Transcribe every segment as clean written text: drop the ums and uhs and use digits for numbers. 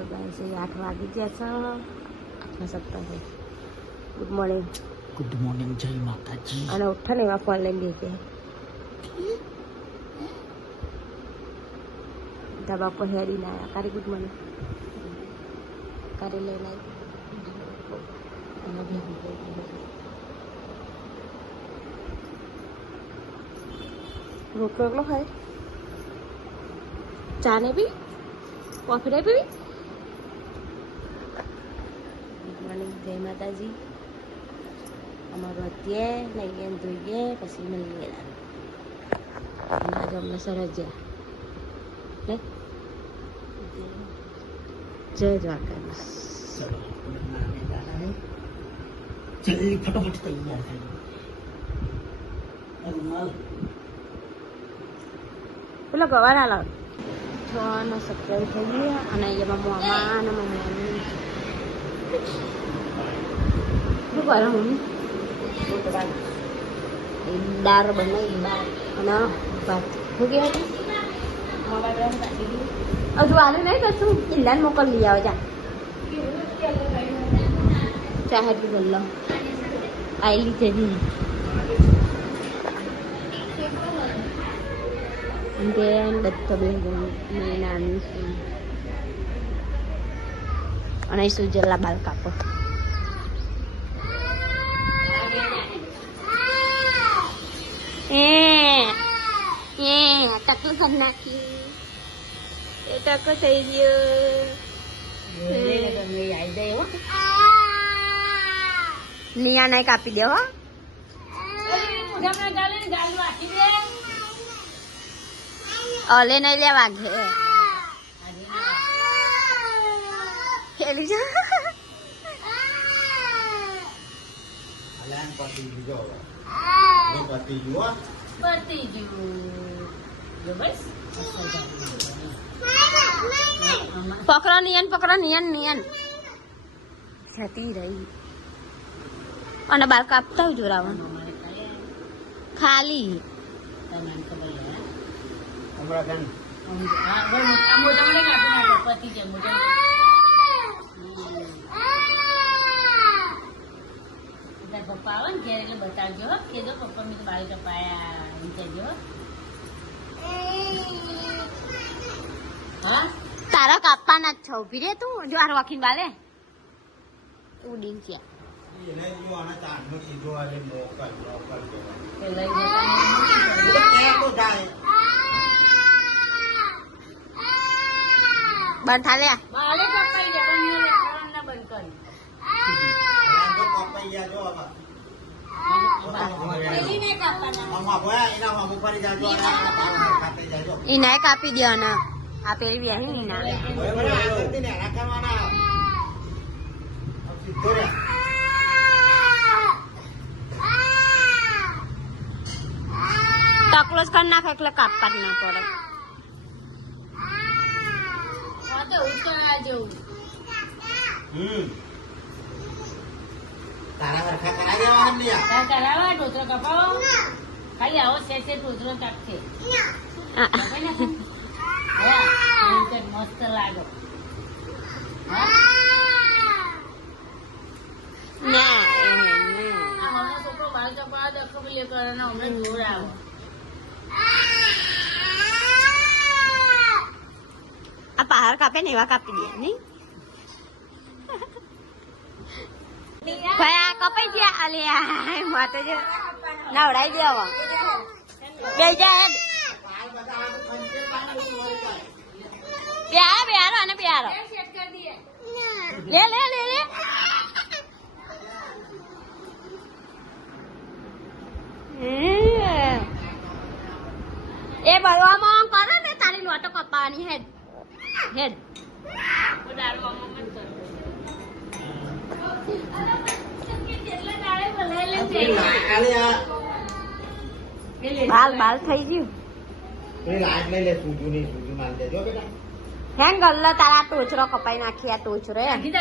તો ગાઈસ 8 વાગી ગયા છે. 8:17 છે. Good morning. ગુડ મોર્નિંગ, જય માતાજી. અને ઉઠા ને એમાં ફોન લઈને બેસે ધાબા પર હેરી ના આવ્યા. કારી ગુડ મોર્નિંગ કારી લઈને આવી રોટલો એકલો ખાય. ચા ને પી કોફી ને પીવી. ગુડ મોર્નિંગ, જય માતાજી. અમારું અત્યારે નહીં ધોઈએ પછી મળીએ. આજે અમને સરસ જ્યાં જય દ્વારકાધીશ. જલ્દી ફટાફટ તૈયાર થઈ પેલો ગવાર હાલ 6:27 થઈ ગયા. અને એમાં મામા અને મમ્મી શું કરે મમ્મી દાળ બનાવી અને ભાત મૂકી હતી. હજુ આને નહીં કશું ઇલ્લાને મોકલી આવે જા ચાહે તું ગલ્લો આવેલી છે જી બેન બધા બેન નાની અને સુજલા બાલ કાપો. ટકલું કરી નાખી. એ ટકો થઈ ગયો. નિયા નહીં કાપી દે હો. ઓલે નહીં લે વાઘે ખેલી જા. પકડો નિયન જતી રહી. અને બાર કાપતા હોય જોરાવાનું ખાલી. પપ્પા આવે ને ઘેર એટલે બતાવજો. કેજો પપ્પા મેં તો બાળી કપાયા વિચારજો. હા તારા કાપવાના જ છો. ઉભી રે તું. જો આ વખીન બાલે ઉડીન છે. બંધ થાલે બાલે કપાઈ જાય પણ બંધ કરી. ઇનાય કાપી દો ને. આ પેલી વ્યાહી ઇના ટકલો જ કરી નાખે એટલે કાપવા જ ના પડે. હા તો ઉતરા જેવું. તારા હરખા કરાવી દેવા ને યાર. કરાવા ટોચરો કપાવો. ખાલી આવો છે ટોચરો કાપશે. મસ્ત લાગો. છોકરો બાલ કપાવા દખો પેલી કરે ને હમણાં જોર આવો. આ પહાડ કાપે ને એવા કાપી દે નઈ. ભાઈ આ કપાઈ ગયા. અલે માતો જો નવડાઈ દે હવે. બે જા બેહારો અને બેહારો. લે લે લે લે. એ બળવામાં કરે ને તારી લોટો કપાવાની. હેડ હેડ બાલ થઈ ગયું. હેંગ ગલ્લો તારા ટોચરો કપાઈ નાખી. આ ટોચરો આગી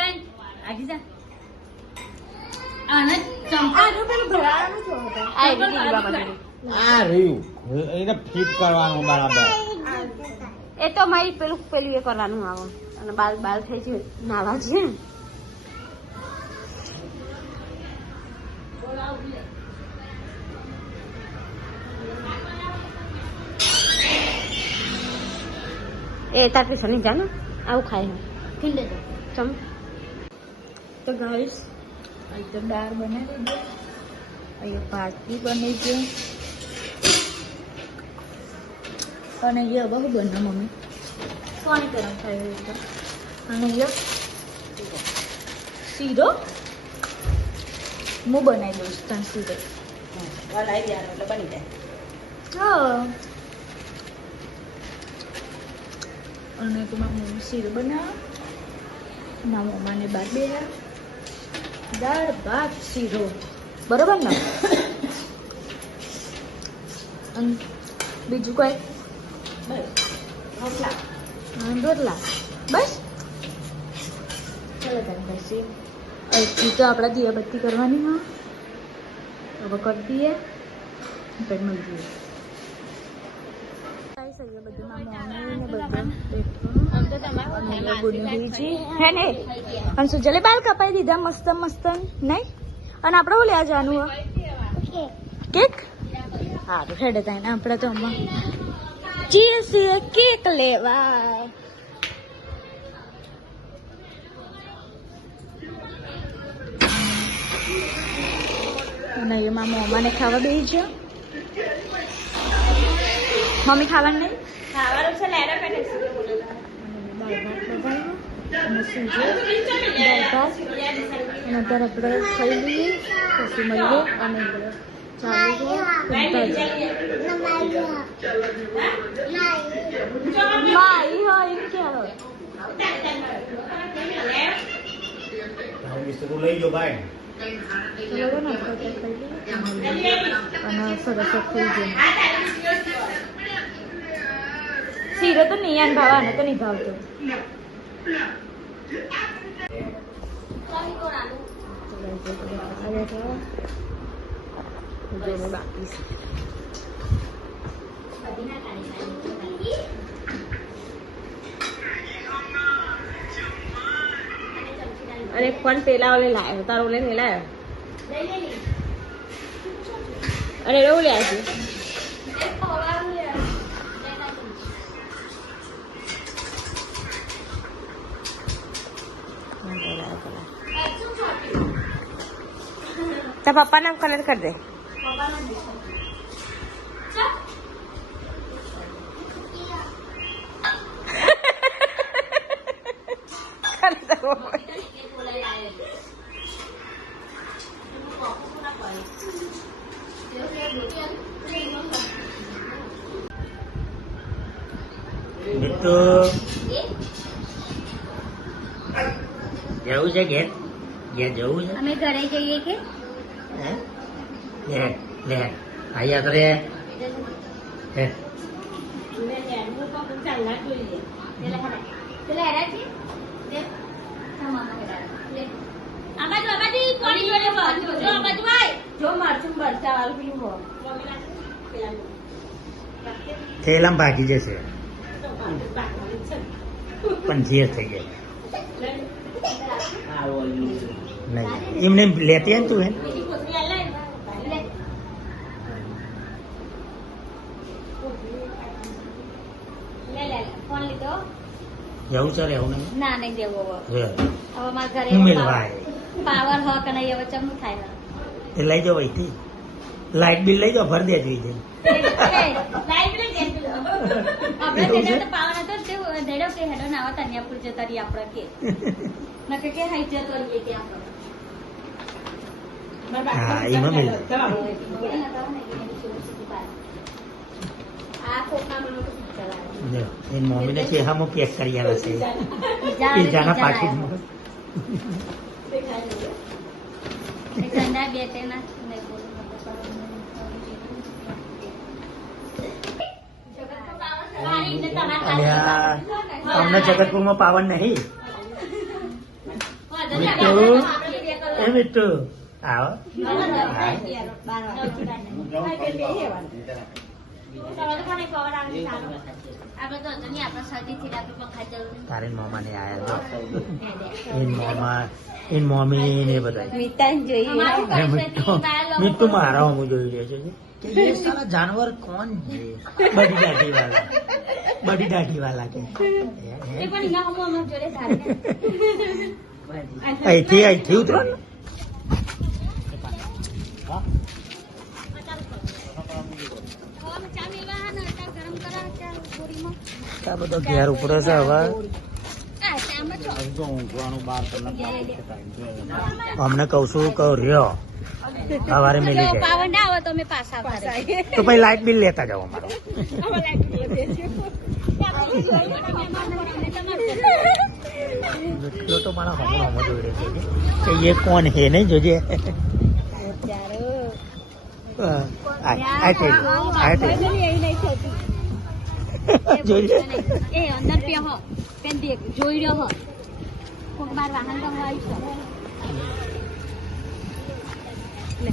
જા. આને ચંપા જો પેલું ભરાવાનું છો હતા. આ રહ્યું એને ફિટ કરવાનું બરાબર. એ તો મારી પેલું એ કરવાનું આવે. અને બાલ બાલ થઈ છે નાવા છે. એ તાર પૈસા નહીં જાને આવું ખાય ખીલે તો ચમ તો ગાઈસ અહીં તો દાળ બનાવી દે, અહીંયા ભાજી બની છે અને અહીંયા બહુ બને મમ્મી પાણી ગરમ થાય એવી રીતે. અને અહીંયા શીરો હું બનાવી દઉં છું શીરો. લાવી દેવાનું એટલે બની જાય. હા અને તમારા મમ્મી શીરો બનાવો, મારા મમ્માને બાર બે દાળ ભાત શીરો બરોબર ને. અને બીજું કોઈ રોટલા રોટલા બસ. ચાલો તારે પછી અહીંથી તો આપણે દિયાબત્તી કરવાની હા, હવે કરી દઈએ પછી મળીએ. સુજલે બાલ કપાઈ દીધા મસ્ત મસ્ત નહીં. અને આપણે શું લેવા જવાનું કેક? સારું હેડે થાય ને આપણે તો હમણાં છીએ કેક લેવા. અને એમાં મમ્માને ખાવા બેસી છે. મમ્મી ખાવાનું નહીં? ખાવાનું છે લેરા પેટે અને સુજો દાળ ભાત અને અત્યારે આપણે ખાઈ લઈએ પછી મળીએ. અને ચાલુ માઈ હા એમ કહેવાય. બિસ્કુટ લઈ જો ભાઈ. ચલો ને આપણે ખાઈ લઈએ અને સરસ થઈ જાય. શીરો તો નહીં આને ભાવવાનો તો નહીં ભાવતો. બાકી અરે ફોન પેલા ઓલે લાવ્યો તારો ઓલે નહીં લાવ્યો. અરે એવું લે છે તારા પપ્પા નામ કલર કરી દે. જવું છે ઘેર? ઘેર જવું છે? અમે ઘરે જઈએ કે લે લે આયા તો રે. થેલામ ભાગી જશે પણ જે થઈ જાય નહીં એમને લેતી ને તું ફોન લીધો જવું ચાલે એવું નહીં ના નહીં દેવો હવે મારા હું ઘરે મેળવાય પાવર હક અને હવે ચમનું થાય એ લઈ જાઓ અહીંથી લાઇટ બિલ લઈ જાઓ ભર દેજો એ આપણે તો પાવર હતો તે ધેડો કે હેડો નાવા તન્યાપુર જતા રહી આપણે કે નકે કે હાઈ જતો રહીએ કે આપણે હા એમાં મેળ આ કોકના મને તો ચલાવે એ મમ્મીને ચેહામાં પેક કરી આવે છે પીઝાના પાકીટમાં ઠંડા બે તેના અને અમને જગતપુરમાં પાવન નહીં મીઠું એ મીઠું આવો આપણે તો હજુ નહીં, આપણે શરદીથી આપણે પંખા જરૂર નહીં. તારે મામા ને આયા જો એન મામા એન મમ્મી ને બધા મીતાન જોઈએ અમારું અરે પરિસ્થિતિ મીઠું બહાર લોકો મીઠું મારા હું જોઈ રહ્યો છે કે ये साला जानवर कौन है बड़ी दाढ़ी वाला के એ પણ એના હમું અમારા જોડે ધારીને. અહીંથી ઉતરો ને ખાવામાં ચા મેળવા હા ને અત્યારે ગરમ કરા ચા ગોરીમાં. આ બધો ઘેર ઉપડે છે હવે આ ચામાં છો. અમને કઉ છું કહું રહ્યો સવારે મેલી જો જાય પાવન ના આવે તો અમે પાછા આવતા રહીએ. તો પછી લાઇટ બિલ લેતા જાઓ અમારો મીઠો તો મારા હમણાં જોઈ રહ્યો છે કે ये कौन है नहीं જોજે જોઈએ એ અંદર પે હો પેન દેખ જોઈ રહ્યો હો કોક બાર વાહન તો આવી છે. લે.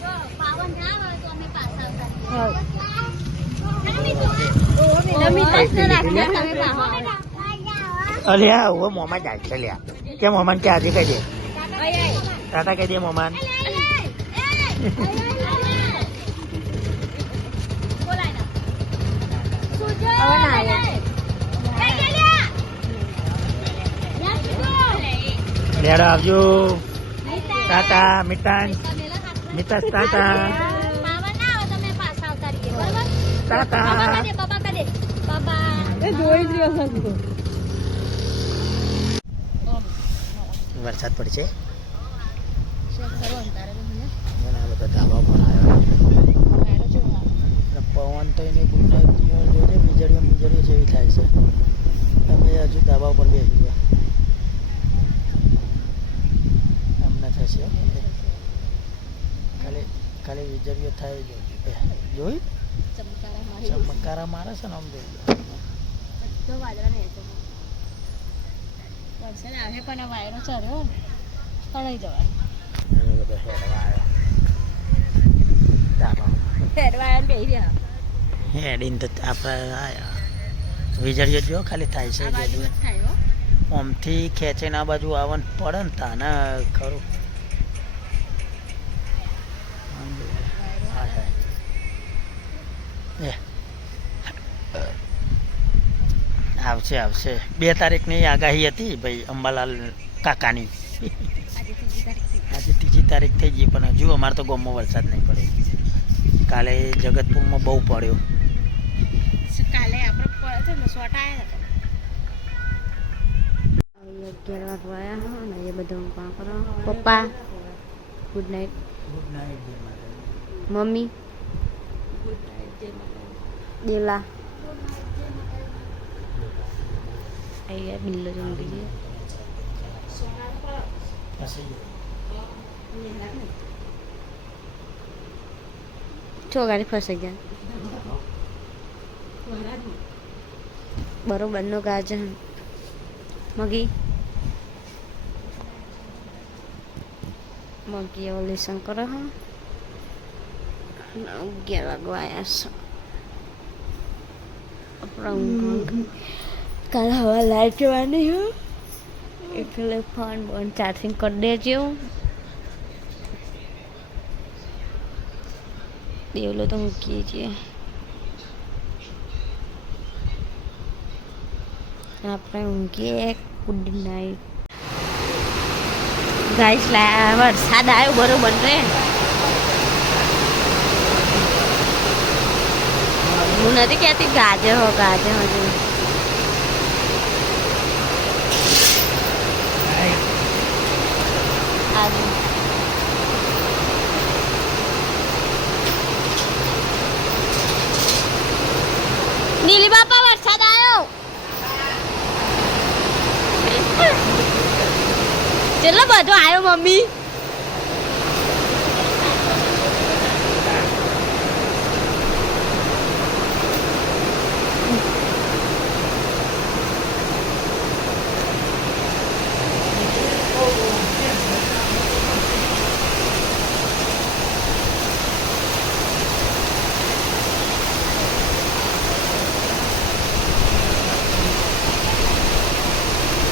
જો પાવન ના આવે તો અમે પાછા આવતા રહીએ. તમે પાછા અલ્યા હવે મોમાં જાય છે લ્યા કે મોમાન કે આજે કહી દે ટાટા કહી દે મોમાન લેડો આવજો ટાટા મિતાન મિતાસ ટાટા ટાટા વરસાદ પડશે ઘણા બધા ધાબા પણ આવ્યા પવન તો એની જોજે વીજળીઓ જેવી થાય છે તમે હજુ ધાબા ઉપર બેસી ગયા હમણાં થશે ખાલી વીજળીઓ થાય જોઈ ચમકારા મારે છે ને આમ જોઈ વરસાદ આવે પણ વાયરો ચડ્યો તળાઈ જવાનું ફેરવાયા બેહી રહ્યા. હેડીને તો આપણે આયા વીજળીઓ જો ખાલી થાય છે આ બાજુ જ થાય હો. આમથી ખેંચીને આ બાજુ આવવાનું પડે ને તાને ખરું આવશે 2 તારીખની આગાહી હતી ભાઈ અંબાલાલ કાકાની આજે 3જી તારીખ થઈ ગઈ પણ હજુ અમારે તો ગામમાં વરસાદ નહીં પડે કાલે જગતપુરમાં બહુ પડ્યો કાલે આપણે પડે ને શોર્ટ આવ્યા હતા. 11 વાગવા આવ્યા હો ને એ બધું કામ કરો પપ્પા ગુડ નાઇટ મમ્મી દેલા અહીંયા બિલ્લો જંગલી છો ગાડી ફસાઈ ગયા બરોબર નો ગાજર મગી એવો લેસન કરો હા 11 વાગવા આવ્યા છે આપણે કાલે હવા લાઈટ જવાની હો એટલે ફોન બંધ ચાર્જિંગ કરી દેજો દેવલો તો મૂકીએ છીએ આપણે ઊંઘીએ ગુડ નાઇટ ગાઈસ વરસાદ આવ્યો બરોબર રે હું નથી કહેતી ગાજર હજુ નીલી બાપા વરસાદ આવ્યો કેટલો બધો આવ્યો મમ્મી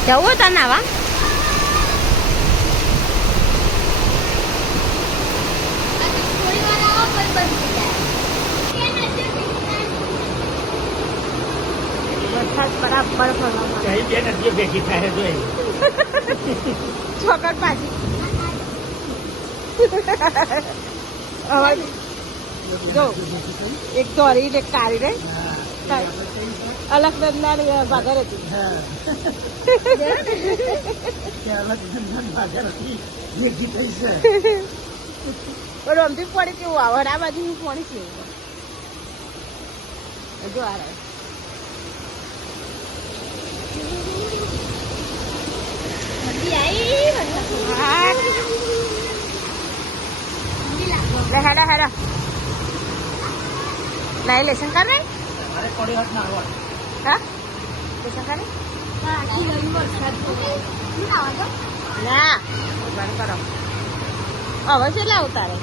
જવું તને નાવા થોડી વાર આવો પછી બંધ થઈ જાય વરસાદ બરાબર ફરવા કઈ બે નદીઓ ભેગી થાય જોઈ છોકર પાછી હવે જો એક ધોરી ને એક કાળી રે અલકનંદના ભાગર હતી રમતી પડી કેવું આવે આ બાજુ હું પોણી છું જો આ રહે હેડા હેડા નહીં લેસન કર રે હા લેસન કરે ના કરો હવે છે લાવ તારે